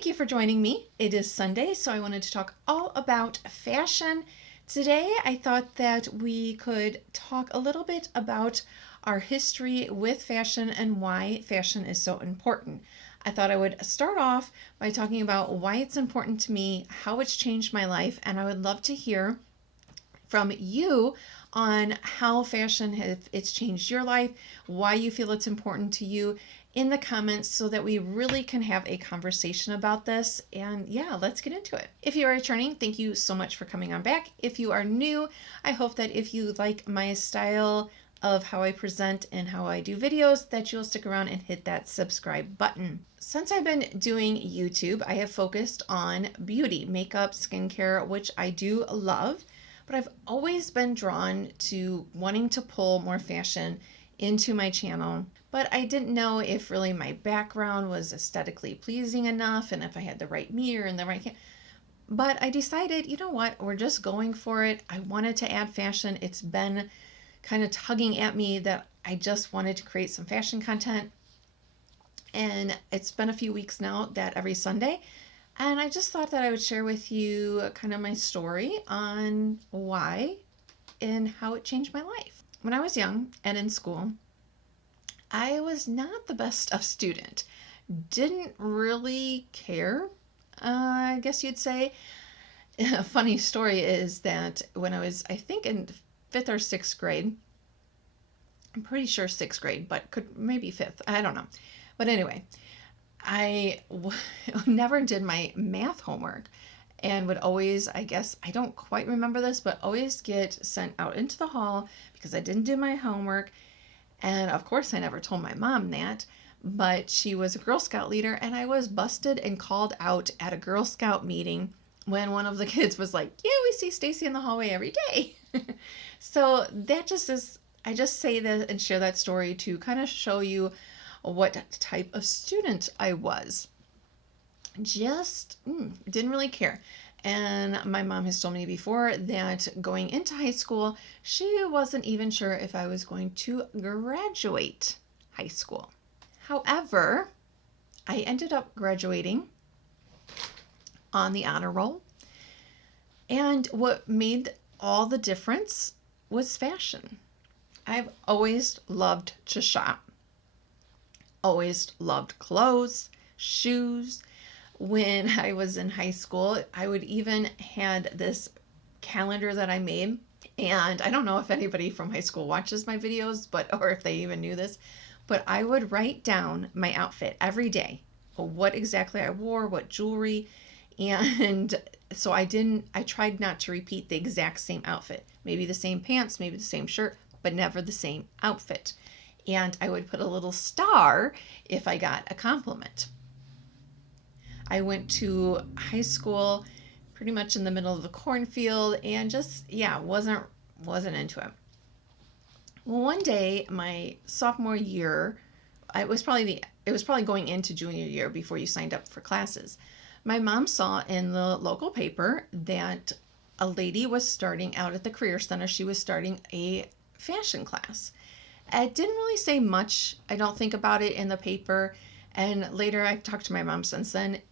Thank you for joining me. It is Sunday, so I wanted to talk all about fashion. Today, I thought that we could talk a little bit about our history with fashion and why fashion is so important. I thought I would start off by talking about why it's important to me, how it's changed my life, and I would love to hear from you on how fashion it's changed your life, why you feel it's important to you in the comments so that we really can have a conversation about this. And yeah, let's get into it. If you are returning, thank you so much for coming on back. If you are new, I hope that if you like my style of how I present and how I do videos, that you'll stick around and hit that subscribe button. Since I've been doing YouTube, I have focused on beauty, makeup, skincare, which I do love, but I've always been drawn to wanting to pull more fashion into my channel. But I didn't know if really my background was aesthetically pleasing enough and if I had the right mirror and the right but I decided, you know what, we're just going for it. I wanted to add fashion. It's been kind of tugging at me that I just wanted to create some fashion content. And it's been a few weeks now that every Sunday. And I just thought that I would share with you kind of my story on why and how it changed my life. When I was young and in school, I was not the best of student. Didn't really care, I guess you'd say. A funny story is that when I was, I think in 5th or 6th grade, I'm pretty sure 6th grade, but could maybe 5th, I don't know. But anyway, I never did my math homework and would always, I guess, I don't quite remember this, but always get sent out into the hall because I didn't do my homework. And of course, I never told my mom that, but she was a Girl Scout leader, and I was busted and called out at a Girl Scout meeting when one of the kids was like, yeah, we see Stacy in the hallway every day. So that just is, I just say that and share that story to kind of show you what type of student I was. Just didn't really care. And my mom has told me before that going into high school, she wasn't even sure if I was going to graduate high school. However, I ended up graduating on the honor roll. And what made all the difference was fashion. I've always loved to shop. Always loved clothes, shoes. When I was in high school, I would even had this calendar that I made. And I don't know if anybody from high school watches my videos, or if they even knew this, but I would write down my outfit every day, what exactly I wore, what jewelry. And so I tried not to repeat the exact same outfit. Maybe the same pants, maybe the same shirt, but never the same outfit. And I would put a little star if I got a compliment. I went to high school pretty much in the middle of the cornfield and just, yeah, wasn't into it. Well, one day, my sophomore year, it was probably going into junior year before you signed up for classes. My mom saw in the local paper that a lady was starting out at the Career Center. She was starting a fashion class. It didn't really say much, I don't think, about it in the paper. And later I talked to my mom since then.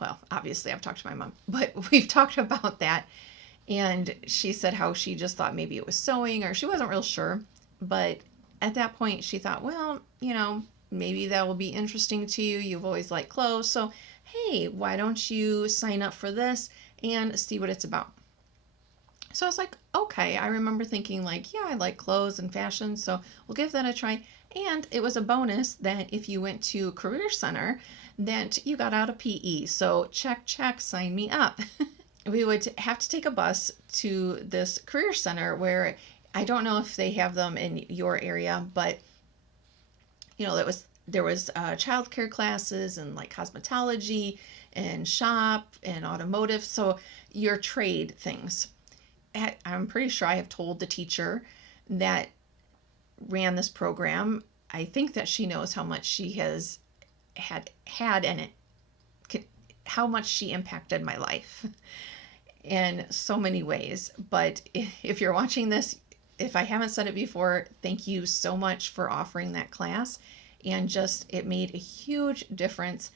Well, obviously I've talked to my mom, but we've talked about that. And she said how she just thought maybe it was sewing, or she wasn't real sure. But at that point she thought, well, you know, maybe that will be interesting to you. You've always liked clothes. So, hey, why don't you sign up for this and see what it's about? So I was like, okay. I remember thinking like, yeah, I like clothes and fashion, so we'll give that a try. And it was a bonus that if you went to Career Center, that you got out of PE. So check, sign me up. We would have to take a bus to this Career Center where I don't know if they have them in your area, but you know, there was childcare classes and like cosmetology and shop and automotive. So your trade things. I'm pretty sure I have told the teacher that ran this program, I think that she knows how much she has had in it, how much she impacted my life in so many ways. But if you're watching this, if I haven't said it before, thank you so much for offering that class. And just, it made a huge difference.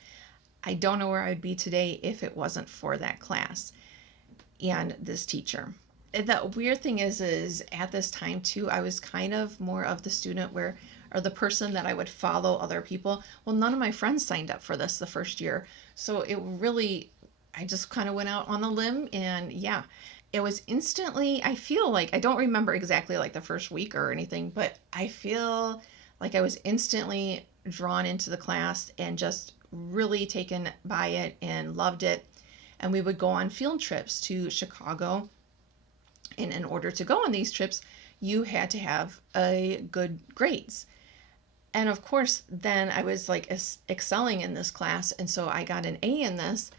I don't know where I'd be today if it wasn't for that class and this teacher. The weird thing is at this time too, I was kind of more of the student where, or the person that I would follow other people. Well, none of my friends signed up for this the first year. So it really, I just kind of went out on a limb, and yeah, it was instantly, I feel like, I don't remember exactly like the first week or anything, but I feel like I was instantly drawn into the class and just really taken by it and loved it. And we would go on field trips to Chicago. And in order to go on these trips, you had to have a good grades. And of course, then I was like excelling in this class. And so I got an A in this.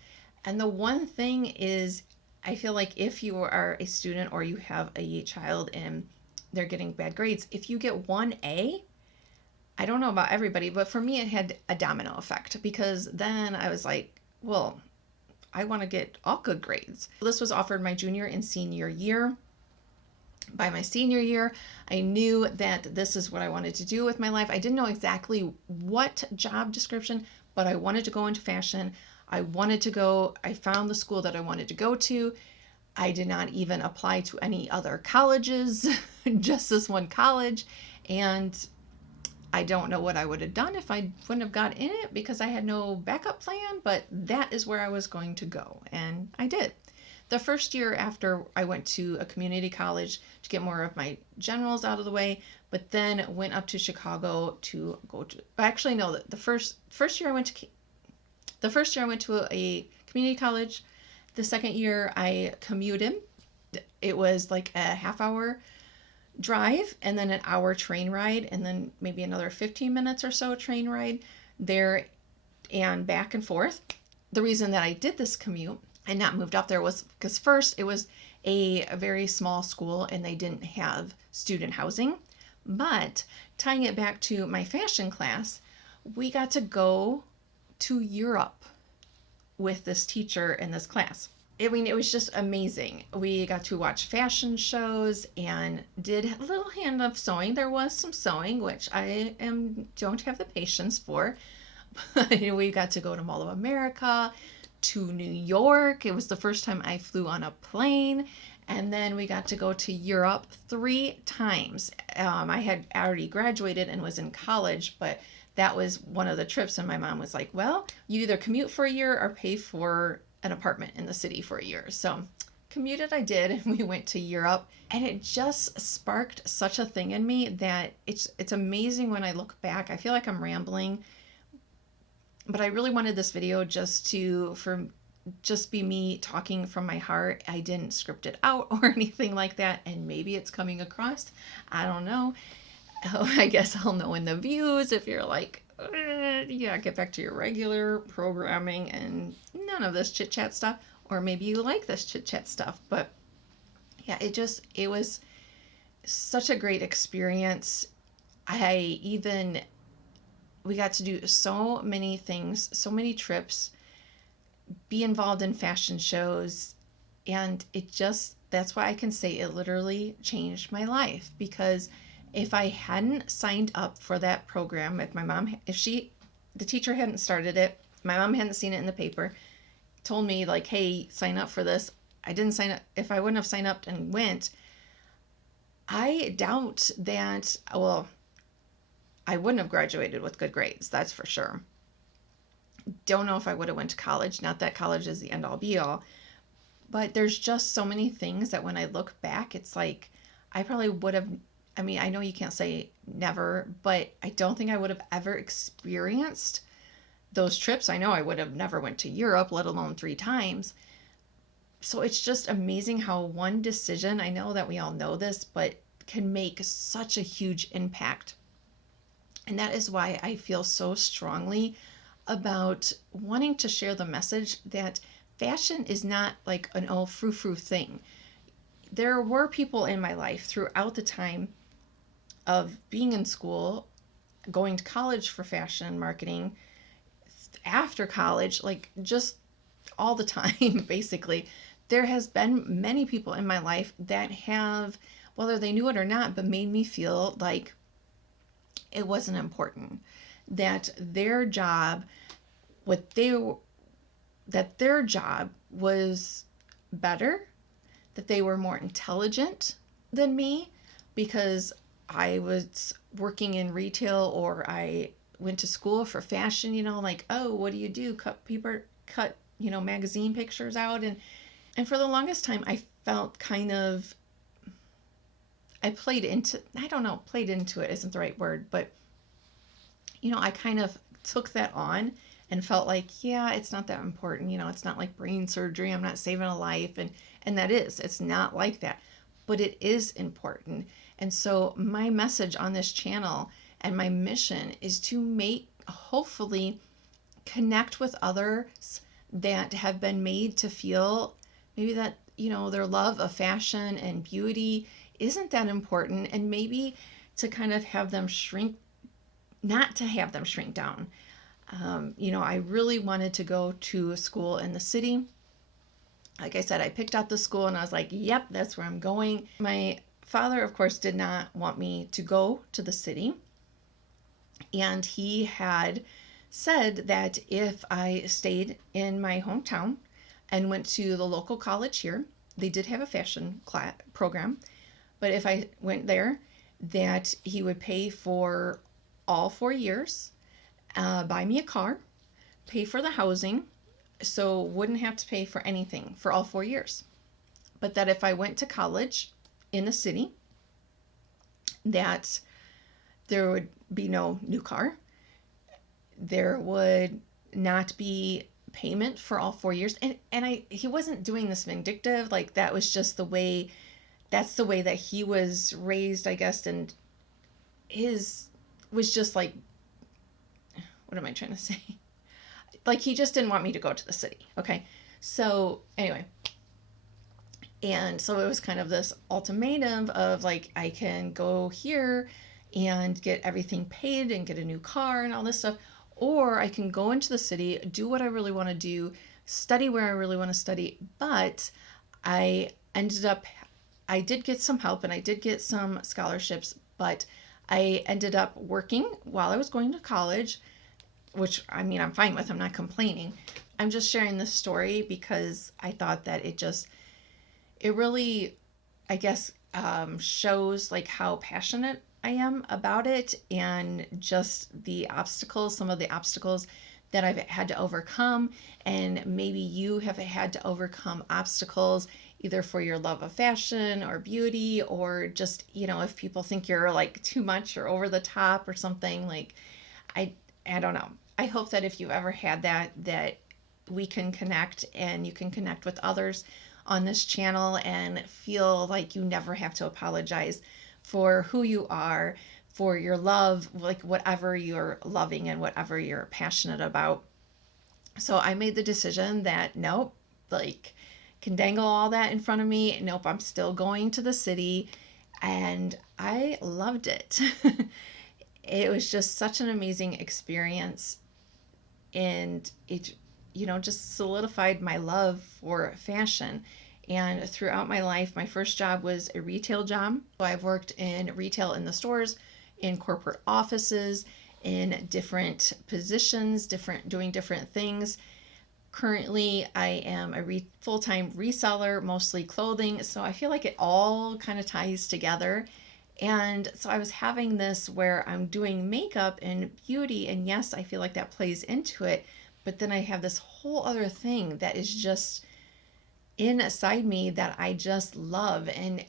And the one thing is, I feel like if you are a student or you have a child and they're getting bad grades, if you get one A, I don't know about everybody, but for me, it had a domino effect, because then I was like, well, I want to get all good grades. This was offered my junior and senior year. By my senior year, I knew that this is what I wanted to do with my life. I didn't know exactly what job description, but I wanted to go into fashion. I found the school that I wanted to go to. I did not even apply to any other colleges, just this one college. And I don't know what I would have done if I wouldn't have got in it, because I had no backup plan, but that is where I was going to go. And I did. The first year after, I went to a community college to get more of my generals out of the way, but then went up to Chicago to go to, actually no, the first year I went to a community college. The second year I commuted. It was like a half-hour drive and then an hour train ride, and then maybe another 15 minutes or so train ride there and back and forth. The reason that I did this commute and not moved up there was because first, it was a very small school and they didn't have student housing. But tying it back to my fashion class, we got to go to Europe with this teacher in this class. I mean, it was just amazing. We got to watch fashion shows and did a little hand of sewing. There was some sewing, which don't have the patience for. But we got to go to Mall of America, to New York. It was the first time I flew on a plane. And then we got to go to Europe 3 times. I had already graduated and was in college, but that was one of the trips. And my mom was like, well, you either commute for a year or pay for an apartment in the city for a year. So commuted I did, and we went to Europe, and it just sparked such a thing in me that it's amazing when I look back. I feel like I'm rambling, but I really wanted this video just be me talking from my heart. I didn't script it out or anything like that, and maybe it's coming across. I don't know. I guess I'll know in the views if you're like, yeah, get back to your regular programming and none of this chit-chat stuff, or maybe you like this chit-chat stuff. But yeah, it was such a great experience. We got to do so many things, so many trips, be involved in fashion shows, and that's why I can say it literally changed my life. Because if I hadn't signed up for that program, if the teacher hadn't started it, my mom hadn't seen it in the paper, told me like, hey, sign up for this. I didn't sign up. If I wouldn't have signed up and went, I doubt that, well, I wouldn't have graduated with good grades. That's for sure. Don't know if I would have went to college. Not that college is the end all be all, but there's just so many things that when I look back, it's like, I probably would have, I mean, I know you can't say never, but I don't think I would have ever experienced those trips. I know I would have never went to Europe, let alone 3 times. So it's just amazing how one decision, I know that we all know this, but can make such a huge impact. And that is why I feel so strongly about wanting to share the message that fashion is not like an old frou-frou thing. There were people in my life throughout the time of being in school, going to college for fashion marketing, after college, like just all the time, basically. There has been many people in my life that have, whether they knew it or not, but made me feel like it wasn't important, that their job, what they that their job was better, that they were more intelligent than me because I was working in retail or I went to school for fashion, like, oh, what do you do? Cut, magazine pictures out. And for the longest time, I felt kind of, played into it isn't the right word, but, I kind of took that on and felt like, yeah, it's not that important. It's not like brain surgery. I'm not saving a life. And it's not like that, but it is important. And so my message on this channel and my mission is to hopefully connect with others that have been made to feel maybe that, their love of fashion and beauty isn't that important, and maybe to kind of have them not to have them shrink down. I really wanted to go to a school in the city. Like I said, I picked out the school and I was like, yep, that's where I'm going. My father, of course, did not want me to go to the city. And he had said that if I stayed in my hometown and went to the local college here, they did have a fashion class program, but if I went there, that he would pay for all 4 years, buy me a car, pay for the housing, so wouldn't have to pay for anything for all 4 years. But that if I went to college in the city, that there would be no new car. There would not be payment for all 4 years. And he wasn't doing this vindictive, like that was just that's the way that he was raised, I guess, and his was just like, what am I trying to say? Like, he just didn't want me to go to the city. Okay. So anyway, and so it was kind of this ultimatum of like, I can go here and get everything paid and get a new car and all this stuff, or I can go into the city, do what I really want to do, study where I really want to study. But I did get some help and I did get some scholarships, but I ended up working while I was going to college, which I'm fine with. I'm not complaining. I'm just sharing this story because I thought that it really, I guess, shows like how passionate I am about it, and just some of the obstacles that I've had to overcome. And maybe you have had to overcome obstacles either for your love of fashion or beauty, or just, if people think you're like too much or over the top or something, like, I don't know. I hope that if you've ever had that we can connect and you can connect with others on this channel and feel like you never have to apologize for who you are, for your love, like whatever you're loving and whatever you're passionate about. So I made the decision that nope, like, can dangle all that in front of me. Nope, I'm still going to the city. And I loved it. It was just such an amazing experience. And it, just solidified my love for fashion. And throughout my life, my first job was a retail job. So I've worked in retail in the stores, in corporate offices, in different positions, doing different things. Currently, I am a full-time reseller, mostly clothing. So I feel like it all kind of ties together. And so I was having this where I'm doing makeup and beauty. And yes, I feel like that plays into it. But then I have this whole other thing that is just inside me that I just love. And,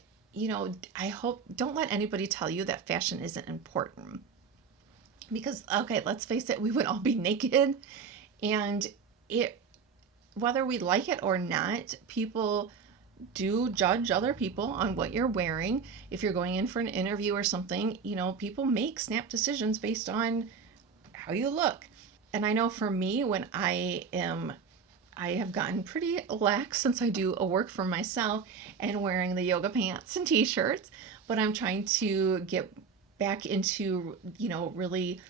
I hope, don't let anybody tell you that fashion isn't important. Because, okay, let's face it, we would all be naked. And whether we like it or not, people do judge other people on what you're wearing. If you're going in for an interview or something, people make snap decisions based on how you look. And I know for me, when I have gotten pretty lax since I do a work for myself and wearing the yoga pants and t-shirts, but I'm trying to get back into, really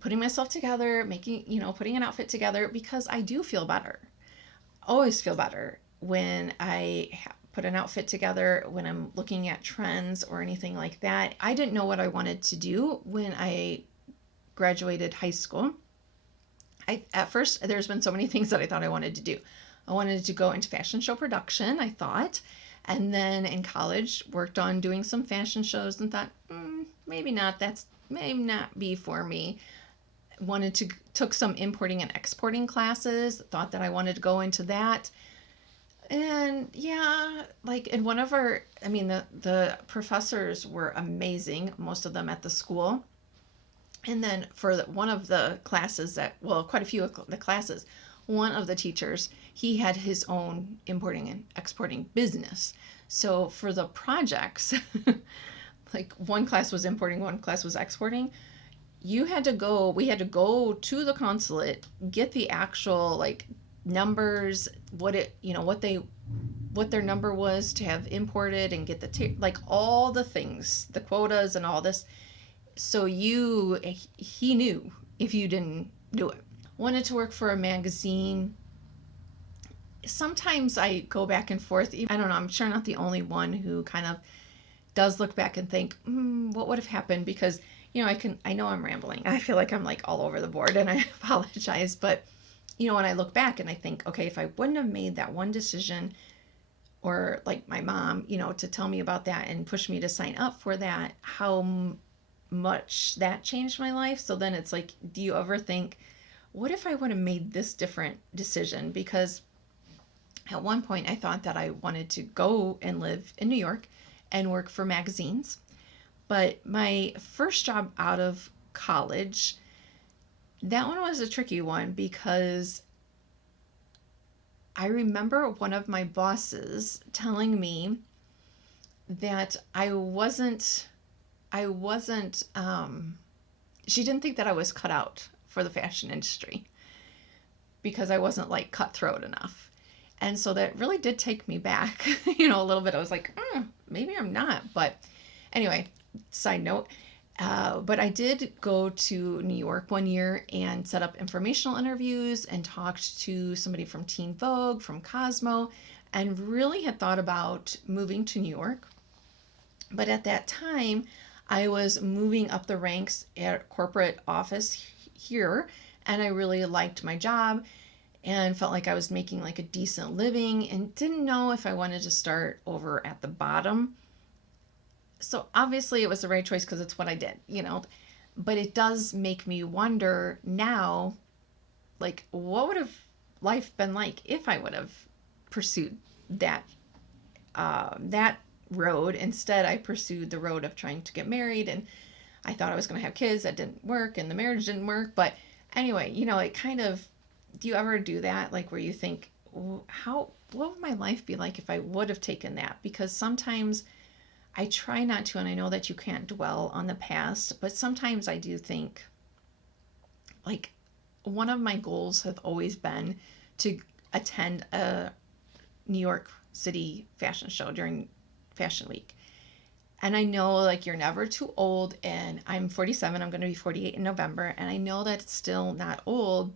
putting myself together, putting an outfit together, because I do feel better. Always feel better when I put an outfit together, when I'm looking at trends or anything like that. I didn't know what I wanted to do when I graduated high school. At first, there's been so many things that I thought I wanted to do. I wanted to go into fashion show production, I thought. And then in college, worked on doing some fashion shows and thought, maybe not. That's may not be for me. Took some importing and exporting classes. Thought that I wanted to go into that. And yeah, like in one of our, I mean, the professors were amazing, most of them at the school. And then for one of the classes quite a few of the classes, one of the teachers, he had his own importing and exporting business. So for the projects, like one class was importing, one class was exporting, we had to go to the consulate, get the actual like numbers, what their number was to have imported, and get like all the things, the quotas and all this. So he knew if you didn't do it. Wanted to work for a magazine. Sometimes I go back and forth. I don't know, I'm sure I'm not the only one who kind of does look back and think, what would have happened? Because, I know I'm rambling. I feel like I'm like all over the board, and I apologize. But, when I look back and I think, okay, if I wouldn't have made that one decision, or like my mom, to tell me about that and push me to sign up for that, how much that changed my life. So then it's like, do you ever think, what if I would have made this different decision? Because at one point I thought that I wanted to go and live in New York and work for magazines. But my first job out of college, that one was a tricky one, because I remember one of my bosses telling me that she didn't think that I was cut out for the fashion industry because I wasn't like cutthroat enough. And so that really did take me back, a little bit. I was like, maybe I'm not. But anyway, side note, but I did go to New York one year and set up informational interviews and talked to somebody from Teen Vogue, from Cosmo, and really had thought about moving to New York. But at that time, I was moving up the ranks at corporate office here, and I really liked my job and felt like I was making like a decent living, and didn't know if I wanted to start over at the bottom. So obviously it was the right choice because it's what I did, but it does make me wonder now, like, what would have life been like if I would have pursued that road? Instead, I pursued the road of trying to get married, and I thought I was going to have kids. That didn't work, and the marriage didn't work. But anyway, it kind of, do you ever do that? Like where you think, what would my life be like if I would have taken that? Because sometimes I try not to, and I know that you can't dwell on the past, but sometimes I do think, like, one of my goals have always been to attend a New York City fashion show during Fashion Week. And I know, like, you're never too old, and I'm 47, I'm going to be 48 in November, and I know that it's still not old,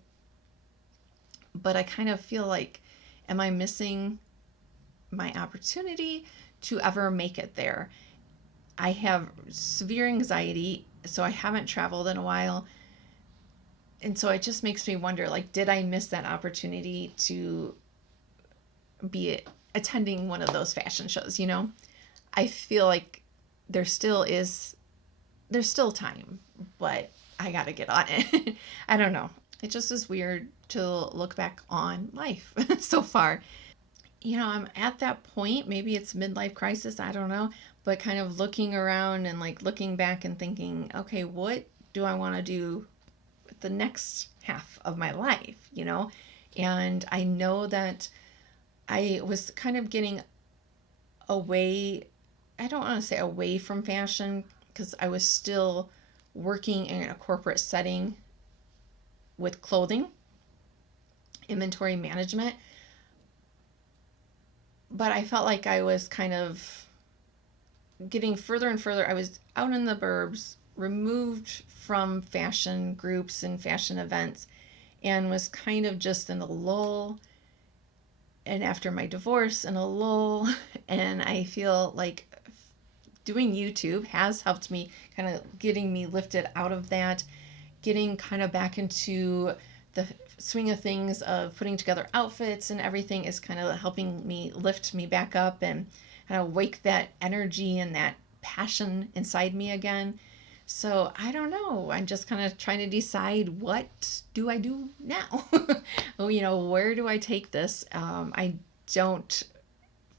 but I kind of feel like, am I missing my opportunity to ever make it there? I have severe anxiety, so I haven't traveled in a while. And so it just makes me wonder, like, did I miss that opportunity to be attending one of those fashion shows, I feel like there's still time, but I got to get on it. I don't know. It just is weird to look back on life so far. I'm at that point, maybe it's midlife crisis, I don't know, but kind of looking around and like looking back and thinking, okay, what do I want to do with the next half of my life, And I know that I was kind of getting away, I don't want to say away from fashion, because I was still working in a corporate setting with clothing, inventory management. But I felt like I was kind of getting further and further. I was out in the burbs, removed from fashion groups and fashion events, and was kind of just in a lull. And after my divorce, in a lull. And I feel like doing YouTube has helped me, kind of getting me lifted out of that, getting kind of back into the swing of things of putting together outfits and everything is kind of helping me lift me back up and kind of wake that energy and that passion inside me again. So I don't know. I'm just kind of trying to decide, what do I do now? Where do I take this? I don't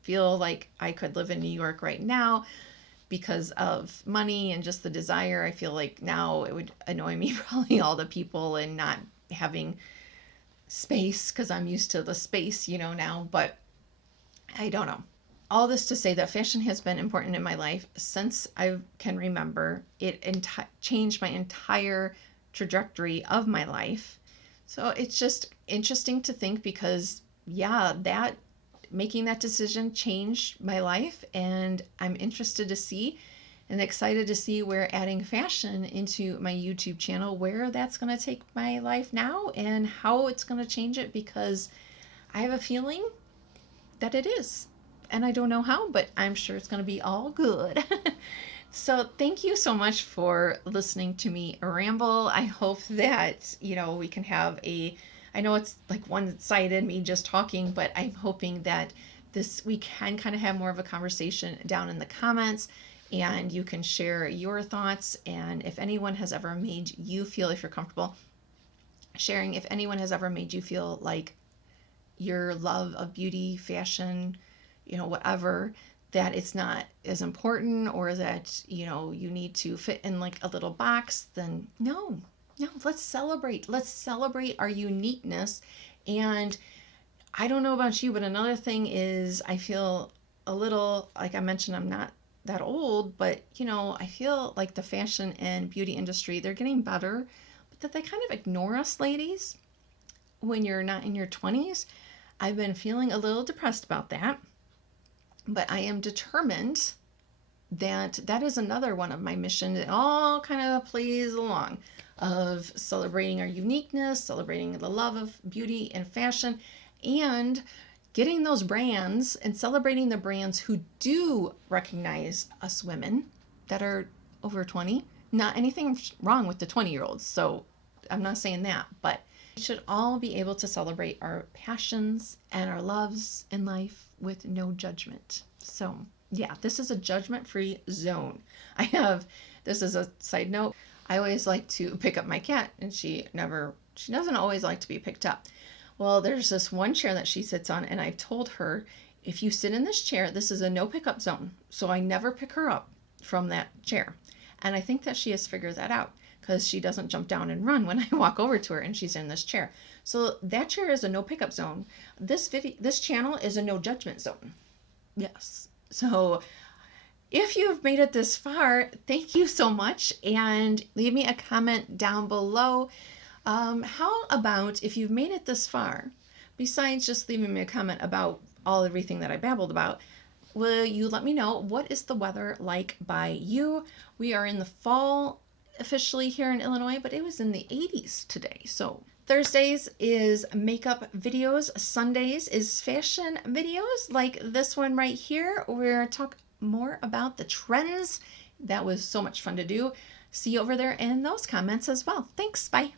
feel like I could live in New York right now because of money and just the desire. I feel like now it would annoy me probably all the people and not having space, because I'm used to the space, now, but I don't know. All this to say that fashion has been important in my life since I can remember. It changed my entire trajectory of my life. So it's just interesting to think, because that making that decision changed my life, and I'm interested to see and excited to see where adding fashion into my YouTube channel, where that's going to take my life now and how it's going to change it, because I have a feeling that it is. And I don't know how, but I'm sure it's going to be all good. So thank you so much for listening to me ramble. I hope that, we can have I know it's like one-sided, me just talking, but I'm hoping that we can kind of have more of a conversation down in the comments, and you can share your thoughts. And if anyone has ever made you feel, if you're comfortable sharing, if anyone has ever made you feel like your love of beauty, fashion, whatever, that it's not as important, or that, you need to fit in like a little box, then no, let's celebrate. Let's celebrate our uniqueness. And I don't know about you, but another thing is, I feel a little, like I mentioned, I'm not that old, but I feel like the fashion and beauty industry, they're getting better, but that they kind of ignore us ladies when you're not in your 20s. I've been feeling a little depressed about that. But I am determined that is another one of my missions. It all kind of plays along, of celebrating our uniqueness, celebrating the love of beauty and fashion, and getting those brands and celebrating the brands who do recognize us women that are over 20. Not anything wrong with the 20-year-olds. So I'm not saying that, but we should all be able to celebrate our passions and our loves in life with no judgment. So this is a judgment-free zone. This is a side note, I always like to pick up my cat, and she doesn't always like to be picked up. Well, there's this one chair that she sits on, and I've told her, if you sit in this chair, this is a no pickup zone. So I never pick her up from that chair. And I think that she has figured that out, because she doesn't jump down and run when I walk over to her and she's in this chair. So that chair is a no pickup zone. This channel is a no judgment zone. Yes. So if you've made it this far, thank you so much, and leave me a comment down below. How about, if you've made it this far, besides just leaving me a comment about everything that I babbled about, will you let me know, what is the weather like by you? We are in the fall officially here in Illinois, but it was in the 80s today. So Thursdays is makeup videos. Sundays is fashion videos like this one right here, where I talk more about the trends. That was so much fun to do. See you over there in those comments as well. Thanks. Bye.